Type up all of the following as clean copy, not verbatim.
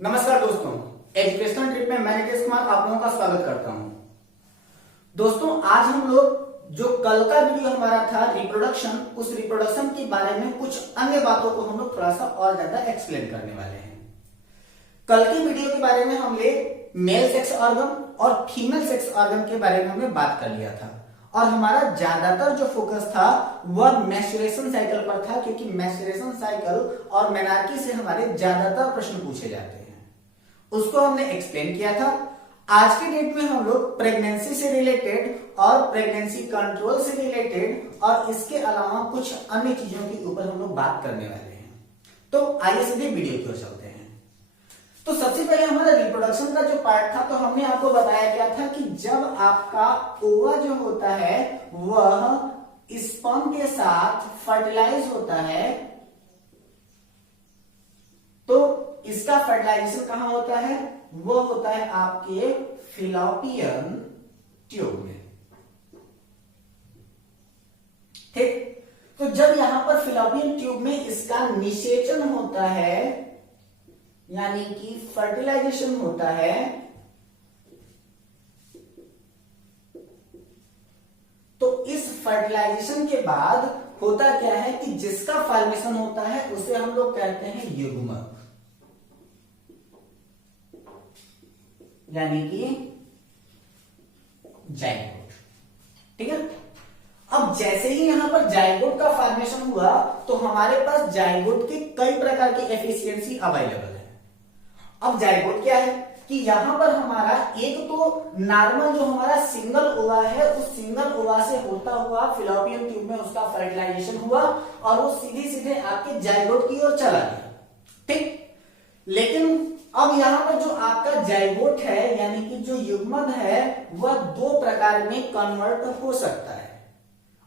नमस्कार दोस्तों, educational trip में मैं नितेश कुमार आप लोगों का स्वागत करता हूं। दोस्तों, आज हम लोग जो कल का वीडियो हमारा था रिप्रोडक्शन, उस रिप्रोडक्शन के बारे में कुछ अन्य बातों को हम लोग थोड़ा सा और ज्यादा एक्सप्लेन करने वाले हैं। कल की वीडियो के बारे में हमने मेल सेक्स ऑर्गन और फीमेल सेक्स ऑर्गन के बारे में हमने बात कर लिया था और हमारा ज्यादातर जो फोकस था वह मैस्चुरेशन साइकिल पर था, क्योंकि मैस्चुरेशन साइकिल और मेनार्की से हमारे ज्यादातर प्रश्न पूछे जाते हैं। उसको हमने एक्सप्लेन किया था। आज के डेट में हम लोग प्रेगनेंसी से रिलेटेड और प्रेगनेंसी कंट्रोल से रिलेटेड और इसके अलावा कुछ अन्य चीजों के ऊपर हम लोग बात करने वाले हैं। तो आइए सीधे वीडियो की ओर चलते हैं। तो सबसे पहले हमारा रिप्रोडक्शन का जो पार्ट था, तो हमने आपको बताया क्या था कि जब आपका ओवा जो होता है वह स्पर्म के साथ फर्टिलाइज होता है, तो इसका फर्टिलाइजेशन कहां होता है? वो होता है आपके फिलोपियन ट्यूब में। ठीक, तो जब यहां पर फिलोपियन ट्यूब में इसका निषेचन होता है, यानी कि फर्टिलाइजेशन होता है, तो इस फर्टिलाइजेशन के बाद होता क्या है कि जिसका फॉर्मेशन होता है उसे हम लोग कहते हैं युग्मक, यानी कि जाइगोट। ठीक है, अब जैसे ही यहां पर जाइगोट का फॉर्मेशन हुआ तो हमारे पास जाइगोट के कई प्रकार की एफिशिएंसी अवेलेबल है। अब जाइगोट क्या है कि यहां पर हमारा एक तो नॉर्मल जो हमारा सिंगल ओवा है, उस सिंगल ओवा से होता हुआ फिलोपियन ट्यूब में उसका फर्टिलाइजेशन हुआ और वो सीधे सीधे आपके जाइगोट की ओर चला गया। ठीक, लेकिन अब यहां पर जो आपका जाइगोट है, यानी कि जो युग्मक है, वह दो प्रकार में कन्वर्ट हो सकता है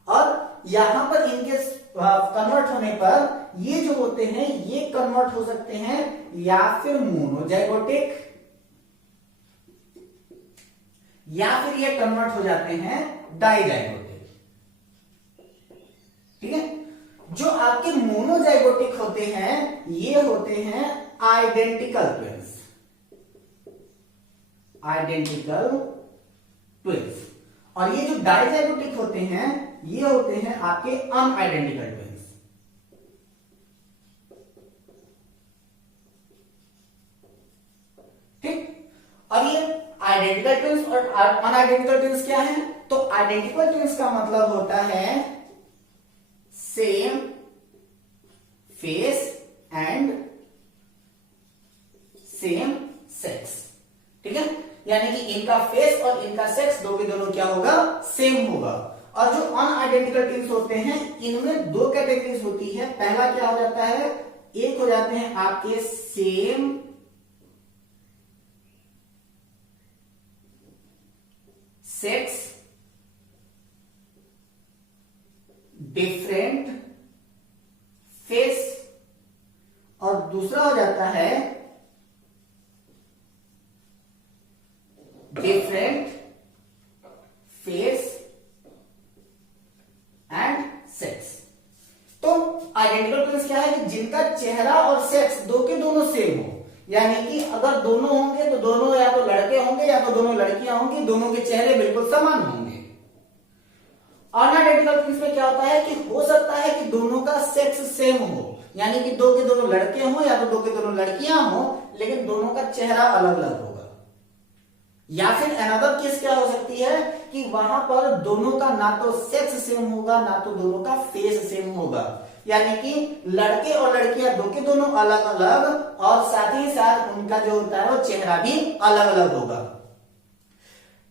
और यहां पर इनके कन्वर्ट होने पर ये जो होते हैं ये कन्वर्ट हो सकते हैं या फिर मोनोजाइगोटिक, या फिर ये कन्वर्ट हो जाते हैं डाइजाइगोटिक। ठीक है, जो आपके मोनोजाइगोटिक होते हैं ये होते हैं आइडेंटिकल ट्विंस, आइडेंटिकल ट्विंस, और ये जो डाइजाइगोटिक होते हैं ये होते हैं आपके अनआइडेंटिकल ट्विंस। ठीक, अब ये आइडेंटिकल ट्विंस और अनआइडेंटिकल ट्विंस क्या है? तो आइडेंटिकल ट्विंस का मतलब होता है same face and same sex. ठीक है, यानी कि इनका फेस और इनका सेक्स दो के दोनों क्या होगा? सेम होगा। और जो अनआइडेंटिकल ट्विंस होते हैं इनमें दो कैटेगरीज होती है। पहला क्या हो जाता है? एक हो जाते हैं आपके सेम सेक्स डिफरेंट फेस, और दूसरा हो जाता है डिफरेंट फेस एंड सेक्स। तो आइडेंटिकल ट्विंस क्या है कि जिनका चेहरा और सेक्स दो के दोनों सेम हो, यानी कि अगर दोनों होंगे तो दोनों या तो लड़के होंगे या तो दोनों लड़कियां होंगी, दोनों के चेहरे बिल्कुल समान होंगे। अनआइडेंटिकल ट्विंस में क्या होता है कि हो सकता है कि दोनों का सेक्स सेम हो, यानी कि दो के दोनों लड़के हों या तो दो के दोनों लड़कियां हों, लेकिन दोनों का चेहरा अलग अलग होगा। या फिर अनदर केस क्या हो सकती है कि वहां पर दोनों का ना तो सेक्स सेम होगा ना तो दोनों का फेस सेम होगा, यानी कि लड़के और लड़कियां दो के दोनों अलग अलग और साथ ही साथ उनका जो होता है वो चेहरा भी अलग अलग होगा।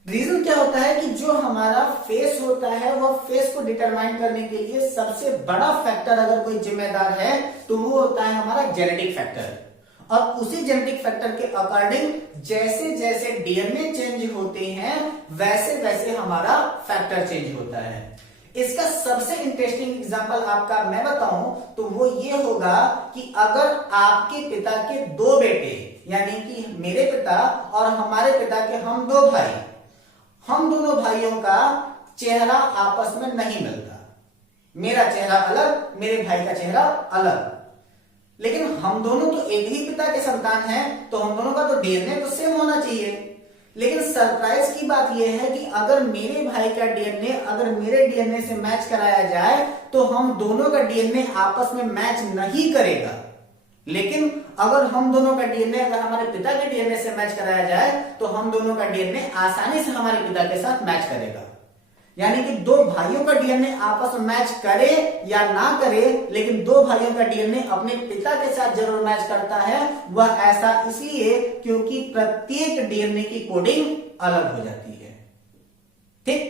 रीजन क्या होता है कि जो हमारा फेस होता है वह फेस को डिटरमाइन करने के लिए सबसे बड़ा फैक्टर अगर कोई जिम्मेदार है तो वो होता है हमारा जेनेटिक फैक्टर, और उसी जेनेटिक फैक्टर के अकॉर्डिंग जैसे जैसे डीएनए चेंज होते हैं वैसे वैसे हमारा फैक्टर चेंज होता है। इसका सबसे इंटरेस्टिंग एग्जांपल आपका मैं बताऊं तो वो ये होगा कि अगर आपके पिता के दो बेटे, यानी कि मेरे पिता और हमारे पिता के हम दो भाई, हम दोनों भाइयों का चेहरा आपस में नहीं मिलता, मेरा चेहरा अलग मेरे भाई का चेहरा अलग, लेकिन हम दोनों तो एक ही पिता के संतान हैं, तो हम दोनों का तो डीएनए तो सेम होना चाहिए। लेकिन सरप्राइज की बात यह है कि अगर मेरे भाई का डीएनए अगर मेरे डीएनए से मैच कराया जाए तो हम दोनों का डीएनए आपस में मैच नहीं करेगा। लेकिन अगर हम दोनों का डीएनए अगर हमारे पिता के डीएनए से मैच कराया जाए तो हम दोनों का डीएनए आसानी से हमारे पिता के साथ मैच करेगा। यानी कि दो भाइयों का डीएनए आपस में मैच करे या ना करे, लेकिन दो भाइयों का डीएनए अपने पिता के साथ जरूर मैच करता है। वह ऐसा इसलिए क्योंकि प्रत्येक डीएनए की कोडिंग अलग हो जाती है। ठीक,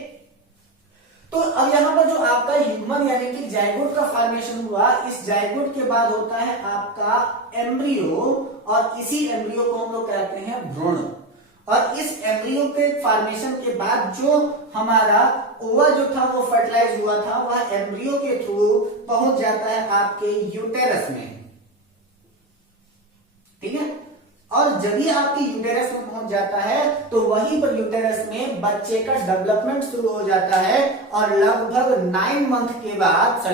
तो अब यहां पर जो आपका ह्यूमन यानी कि जायगोट का फॉर्मेशन हुआ, इस जायगोट के बाद होता है आपका एम्ब्रियो, और इसी एम्ब्रियो को हम लोग कहते हैं भ्रूण। और इस एम्ब्रियो के फॉर्मेशन के बाद जो हमारा ओवा जो था वो फर्टिलाइज हुआ था, वह एम्ब्रियो के थ्रू पहुंच जाता है आपके यूटेरस में। ठीक है, और जब भी आपके यूटेरस में पहुंच जाता है तो वहीं पर यूटेरस में बच्चे का डेवलपमेंट शुरू हो जाता है। और लगभग 9 मंथ के बाद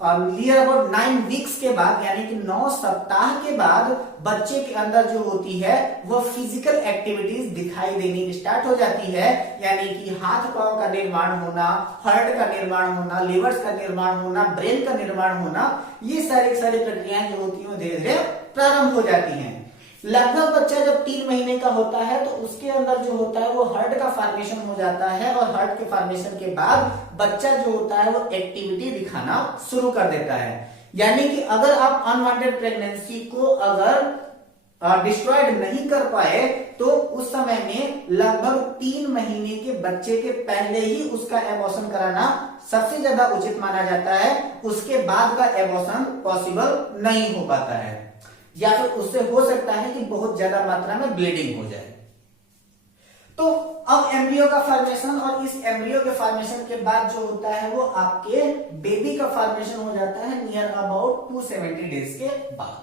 नियर अबाउट 9 वीक्स के बाद यानी कि 9 सप्ताह के बाद बच्चे के अंदर जो होती है वह फिजिकल एक्टिविटीज दिखाई देनी स्टार्ट हो जाती है। यानी कि हाथ पांव का निर्माण होना, हार्ट का निर्माण होना, लिवर्स का निर्माण होना, ब्रेन का निर्माण होना, ये सारी प्रक्रियाएं जो होती हैं धीरे धीरे प्रारंभ हो जाती हैं। लगभग बच्चा जब 3 महीने का होता है तो उसके अंदर जो होता है वो हार्ट का फॉर्मेशन हो जाता है। और हार्ट के फॉर्मेशन के बाद बच्चा जो होता है वो एक्टिविटी दिखाना शुरू कर देता है। यानी कि अगर आप अनवांटेड प्रेगनेंसी को अगर डिस्ट्रॉयड नहीं कर पाए तो उस समय में लगभग 3 महीने के बच्चे के पहले ही उसका एबॉर्शन कराना सबसे ज्यादा उचित माना जाता है। उसके बाद का एबॉर्शन पॉसिबल नहीं हो पाता है, या फिर उससे हो सकता है कि बहुत ज्यादा मात्रा में ब्लीडिंग हो जाए। तो अब एम्ब्रियो का फॉर्मेशन, और इस एम्ब्रियो के फॉर्मेशन के बाद जो होता है वो आपके बेबी का फॉर्मेशन हो जाता है नियर अबाउट 270 डेज के बाद।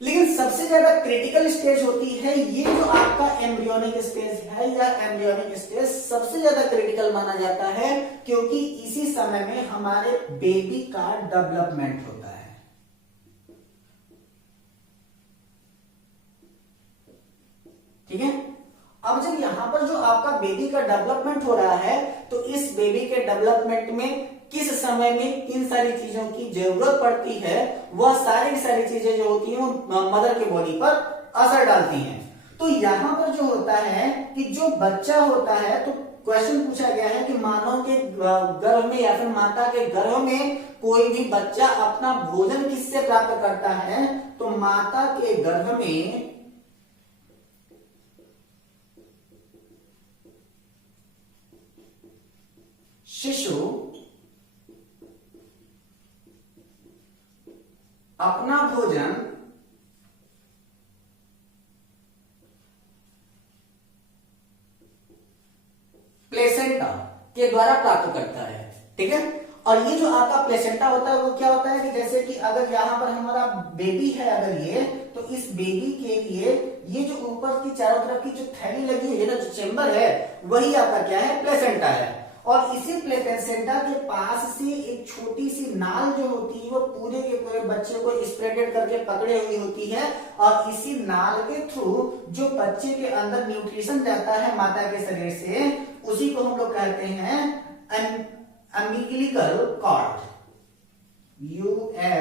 लेकिन सबसे ज्यादा क्रिटिकल स्टेज होती है ये जो आपका एम्ब्रियोनिक स्टेज है, या एम्ब्रियोनिक स्टेज सबसे ज्यादा क्रिटिकल माना जाता है, क्योंकि इसी समय में हमारे बेबी का डेवलपमेंट होता है। ठीक है, अब जब यहां पर जो आपका बेबी का डेवलपमेंट हो रहा है तो इस बेबी के डेवलपमेंट में किस समय में किन सारी चीजों की जरूरत पड़ती है, वह सारी चीजें जो होती हैं वो मदर के बॉडी पर असर डालती हैं। तो यहां पर जो होता है कि जो बच्चा होता है, तो क्वेश्चन पूछा गया है कि मानव के गर्भ में या फिर माता के गर्भ में कोई भी बच्चा अपना भोजन किससे प्राप्त करता है, तो माता के गर्भ में शिशु अपना भोजन प्लेसेंटा के द्वारा प्राप्त करता है। ठीक है, और ये जो आपका प्लेसेंटा होता है वो क्या होता है कि जैसे कि अगर यहां पर हमारा बेबी है अगर ये, तो इस बेबी के लिए ये जो ऊपर की चारों तरफ की जो थैली लगी हुई है ना, जो चेम्बर है, वही आपका क्या है, प्लेसेंटा है। और इसी प्लेसेंटा के पास से एक छोटी सी नाल जो होती है वो पूरे के पूरे बच्चे को स्प्रेडेड करके पकड़े हुई होती है। और इसी नाल के थ्रू जो बच्चे के अंदर न्यूट्रिशन जाता है माता के शरीर से, उसी को हम लोग कहते हैं अम्बिलिकल कॉर्ड, UMBILICALCARD।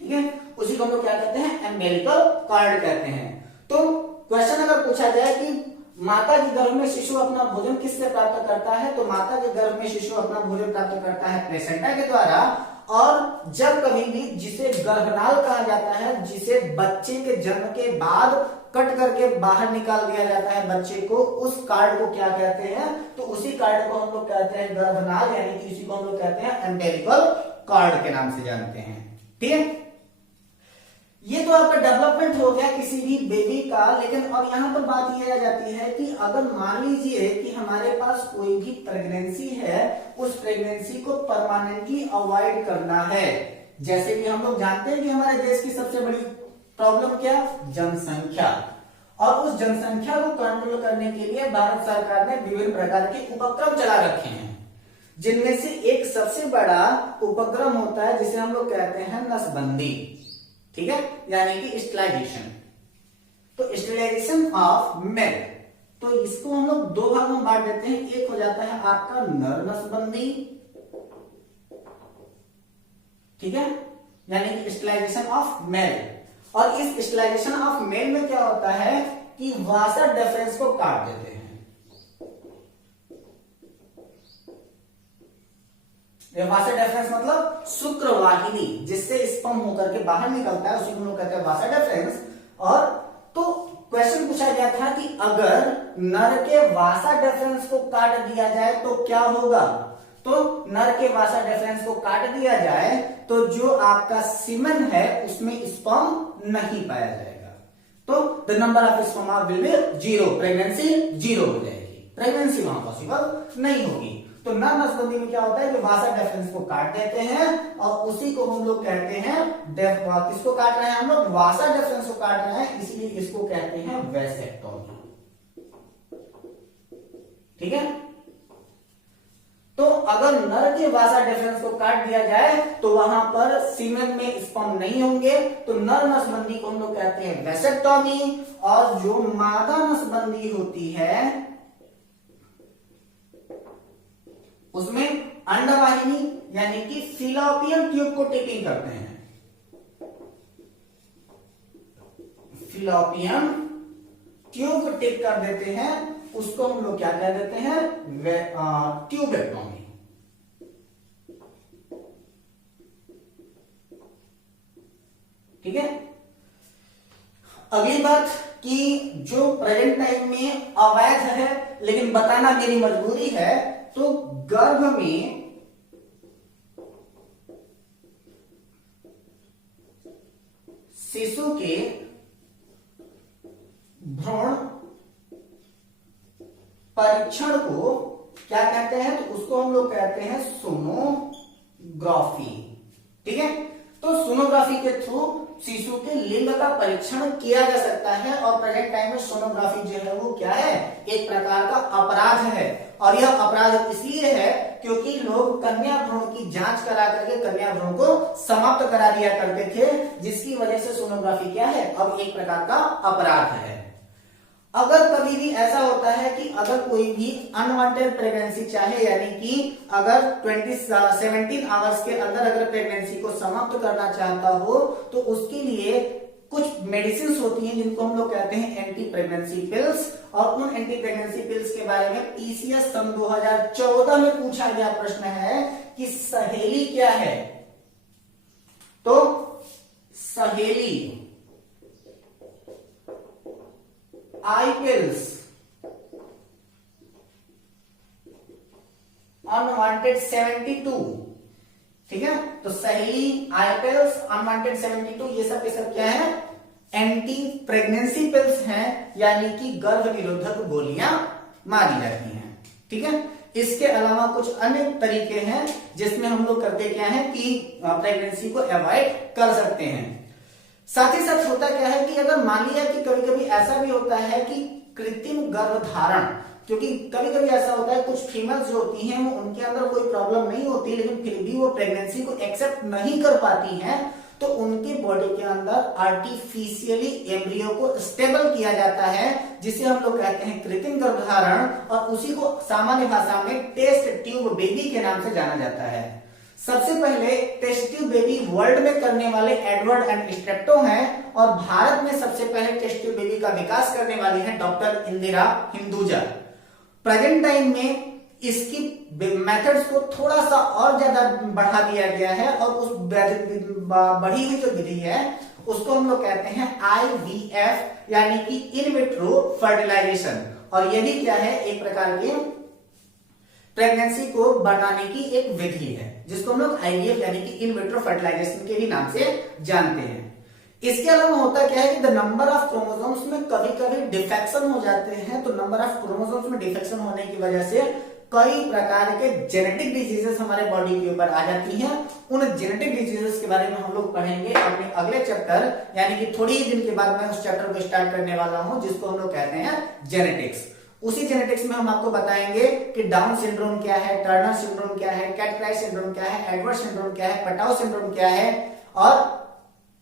ठीक है, उसी को हम लोग क्या कहते हैं, अम्बिलिकल कॉर्ड कहते हैं। तो क्वेश्चन अगर पूछा जाए कि माता के गर्भ में शिशु अपना भोजन किससे प्राप्त करता है, तो माता के गर्भ में शिशु अपना भोजन प्राप्त करता है प्लेसेंटा के द्वारा। और जब कभी भी जिसे गर्भनाल कहा जाता है, जिसे बच्चे के जन्म के बाद कट करके बाहर निकाल दिया जाता है बच्चे को, उस कार्ड को क्या कहते हैं, तो उसी कार्ड को हम लोग कहते हैं गर्भनाल, यानी कि इसी को हम लोग कहते हैं अम्बिलिकल कॉर्ड के नाम से जानते हैं। ठीक है, ये तो आपका डेवलपमेंट हो गया किसी भी बेबी का। लेकिन अब यहाँ पर बात यह आ जाती है कि अगर मान लीजिए कि हमारे पास कोई भी प्रेगनेंसी है, उस प्रेगनेंसी को परमानेंटली अवॉइड करना है। जैसे कि हम लोग जानते हैं कि हमारे देश की सबसे बड़ी प्रॉब्लम क्या, जनसंख्या। और उस जनसंख्या को कंट्रोल करने के लिए भारत सरकार ने विभिन्न प्रकार के उपक्रम चला रखे हैं। जिनमें से एक सबसे बड़ा उपक्रम होता है जिसे हम लोग कहते हैं नसबंदी, ठीक है, यानी कि स्टरलाइजेशन। तो स्टरलाइजेशन ऑफ मिल्क, तो इसको हम लोग दो भागों में बांट देते हैं। एक हो जाता है आपका नर नसबंदी, ठीक है, यानी कि स्टरलाइजेशन ऑफ मेल। और इस स्टरलाइजेशन ऑफ मेल में क्या होता है कि वासा डिफरेंस को काट देते हैं। वासा डिफरेंस मतलब शुक्रवाहिनी, जिससे स्पर्म होकर के बाहर निकलता है, उसी को हम लोग कहते हैं वासा डिफरेंस। और तो क्वेश्चन पूछा गया था कि अगर नर के वासा डिफरेंस को काट दिया जाए तो क्या होगा। तो नर के वासा डिफरेंस को काट दिया जाए तो जो आपका सीमेन है उसमें स्पर्म नहीं पाया जाएगा, तो the number of sperm will be zero, pregnancy zero हो जाएगी, प्रेगनेंसी वहां पॉसिबल नहीं होगी। तो नर नसबंदी में क्या होता है कि वासा डिफरेंस को काट देते हैं और उसी को हम लोग कहते हैं, किसको काट रहे हैं हम लोग, वासा डिफरेंस को काट रहे हैं, इसलिए इसको कहते हैं वैसेक्टोमी, ठीक है। तो अगर नर के वासा डिफरेंस को काट दिया जाए तो वहां पर सीमेन में स्पर्म नहीं होंगे, तो नर नसबंदी को हम लोग कहते हैं वैसेक्टोमी। और जो मादा नसबंदी होती है उसमें अंडवाहिनी यानी कि फिलोपियन ट्यूब को टिपिंग करते हैं, फिलोपियन ट्यूब को टिप कर देते हैं, उसको हम लोग क्या कह देते हैं, ट्यूबेक्टोमी, ठीक है। अगली बात कि जो प्रेजेंट टाइम में अवैध है लेकिन बताना मेरी मजबूरी है, तो गर्भ में शिशु के भ्रूण परीक्षण को क्या कहते हैं, तो उसको हम लोग कहते हैं सोनोग्राफी, ठीक है। तो सोनोग्राफी के थ्रू शिशु के लिंग का परीक्षण किया जा सकता है। और प्रेजेंट टाइम में सोनोग्राफी जो है वो क्या है, एक प्रकार का अपराध है। और यह अपराध इसलिए है क्योंकि लोग कन्या भ्रूण की जांच करा करके कन्या भ्रूण को समाप्त करा दिया करते थे, जिसकी वजह से सोनोग्राफी क्या है, अब एक प्रकार का अपराध है। अगर कभी भी ऐसा होता है कि अगर कोई भी अनवांटेड प्रेगनेंसी चाहे, यानी कि अगर 17 आवर्स के अंदर अगर प्रेगनेंसी को समाप्त करना चाहता हो, तो उसके लिए कुछ मेडिसिन होती हैं जिनको हम लोग कहते हैं एंटी प्रेगनेंसी पिल्स। और उन एंटी प्रेगनेंसी पिल्स के बारे में पीसीएस सन 2014 में पूछा गया प्रश्न है कि सहेली क्या है। तो सहेली आई पिल्स अनवांटेड 72, ठीक है। तो सहेली, आई पिल्स, अनवांटेड 72, ये सब के सब क्या है, एंटी प्रेगनेंसी पिल्स हैं, यानी कि गर्भ निरोधक गोलियां मारी जाती हैं, ठीक है। इसके अलावा कुछ अन्य तरीके हैं जिसमें हम लोग करते क्या है कि प्रेगनेंसी को अवॉइड कर सकते हैं। साथ ही साथ होता क्या है कि अगर मान लिया कि कभी कभी ऐसा भी होता है कि कृत्रिम गर्भधारण, क्योंकि कभी कभी ऐसा होता है कुछ फीमेल्स जो होती हैं वो उनके अंदर कोई प्रॉब्लम नहीं होती लेकिन फिर भी वो प्रेगनेंसी को एक्सेप्ट नहीं कर पाती हैं, तो उनकी बॉडी के अंदर आर्टिफिशियली एम्ब्रियो को स्टेबल किया जाता है, जिसे हम लोग कहते हैं कृत्रिम गर्भधारण। और उसी को सामान्य भाषा में टेस्ट ट्यूब बेबी के नाम से जाना जाता है। सबसे पहले टेस्ट ट्यूब बेबी वर्ल्ड में करने वाले एडवर्ड एंड स्ट्रेप्टो हैं, और भारत में सबसे पहले टेस्ट ट्यूब बेबी का विकास करने वाली है doctor Indira Hinduja. Present time में इसकी मेथड्स को थोड़ा सा और ज्यादा बढ़ा दिया गया है, और उस बढ़ी हुई जो विधि है उसको हम लोग कहते हैं IVF, यानी कि इन विट्रो फर्टिलाइजेशन। और यही क्या है, एक प्रकार की प्रेगनेंसी को बढ़ाने की एक विधि है, जिसको हम लोग IVF यानी कि इन विट्रो फर्टिलाइजेशन के भी नाम से जानते हैं। इसके अलावा होता क्या है कि द नंबर ऑफ क्रोमोसोम्स में कभी कभी डिफेक्शन हो जाते हैं। तो नंबर ऑफ क्रोमोसोम्स में डिफेक्शन होने की वजह से कई प्रकार के जेनेटिक डिजीजेस हमारे बॉडी के ऊपर आ जाती हैं। उन जेनेटिक डिजीजेस के बारे में हम लोग पढ़ेंगे अपने अगले चैप्टर, यानी कि थोड़ी ही दिन के बाद मैं उस चैप्टर को स्टार्ट करने वाला हूं जिसको हम लोग कहते हैं जेनेटिक्स। उसी जेनेटिक्स में हम आपको बताएंगे कि डाउन सिंड्रोम क्या है, टर्नर सिंड्रोम क्या है, कैट-क्राई सिंड्रोम क्या है, एडवर्ड सिंड्रोम क्या है, पटाउ सिंड्रोम क्या है, और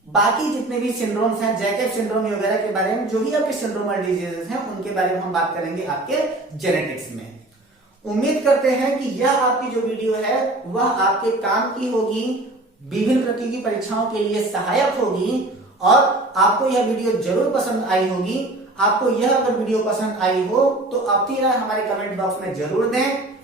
बाकी जितने भी सिंड्रोम्स हैं, जैकब सिंड्रोम वगैरह के बारे में, जो भी आपके सिंड्रोमल डिजीजेस हैं उनके बारे में हम बात करेंगे आपके जेनेटिक्स में। उम्मीद करते हैं कि यह आपकी जो वीडियो है वह आपके काम की होगी, विभिन्न प्रतियोगी परीक्षाओं के लिए सहायक होगी, और आपको यह वीडियो जरूर पसंद आई होगी। आपको यह अगर वीडियो पसंद आई हो तो अपनी राय हमारे कमेंट बॉक्स में जरूर दें।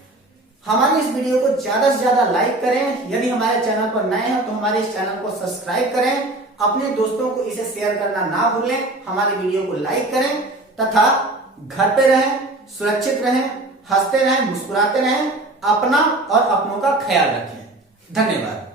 हमारी इस वीडियो को ज्यादा से ज्यादा लाइक करें। यदि हमारे चैनल पर नए हैं तो हमारे इस चैनल को सब्सक्राइब करें। अपने दोस्तों को इसे शेयर करना ना भूलें। हमारे वीडियो को लाइक करें तथा घर पे रहें, सुरक्षित रहें, हंसते रहें, मुस्कुराते रहें, अपना और अपनों का ख्याल रखें। धन्यवाद।